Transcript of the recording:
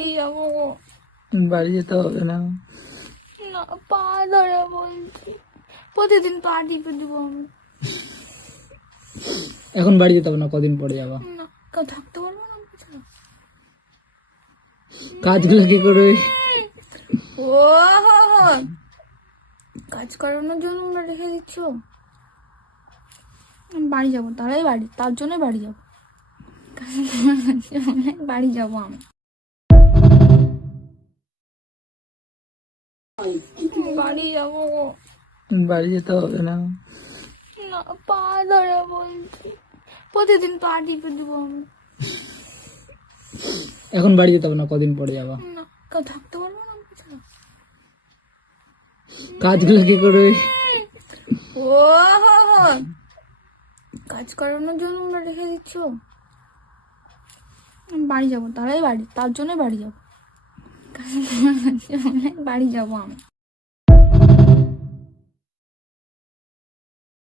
বাড়ি যাবো। বাড়ি যেতে হবে না। না, পা ধরে বলছি, প্রতিদিন পা টিপে দিব আমি। এখন বাড়ি যেতে হবে না, কদিন পরে যাবা? না, কেউ থাকতে পারবো না আমাকে ছাড়া। কাজগুলো কি করে? ও হো হো, কাজ করানোর জন্য আমরা রেখে দিচ্ছ। আমি বাড়ি যাবো, তারাই বাড়ি, তার জন্যই বাড়ি যাবো। বাড়ি যাবো আমি। বাড়ি যাবো। বাড়ি যেতে হবে না। না, পা ধরে বলছি, প্রতিদিন পা টিপে দিব আমি। এখন বাড়ি যেতে হবে না, কদিন পরে যাবা? না, কেউ থাকতে পারবো না আমাকে ছাড়া। কাজগুলো কি করে? ও হো হো, কাজ করানোর জন্য আমরা রেখে দিচ্ছ। আমি বাড়ি যাবো, তারাই বাড়ি, তার জন্যই বাড়ি যাবো। বাড়ি যাবো আমি।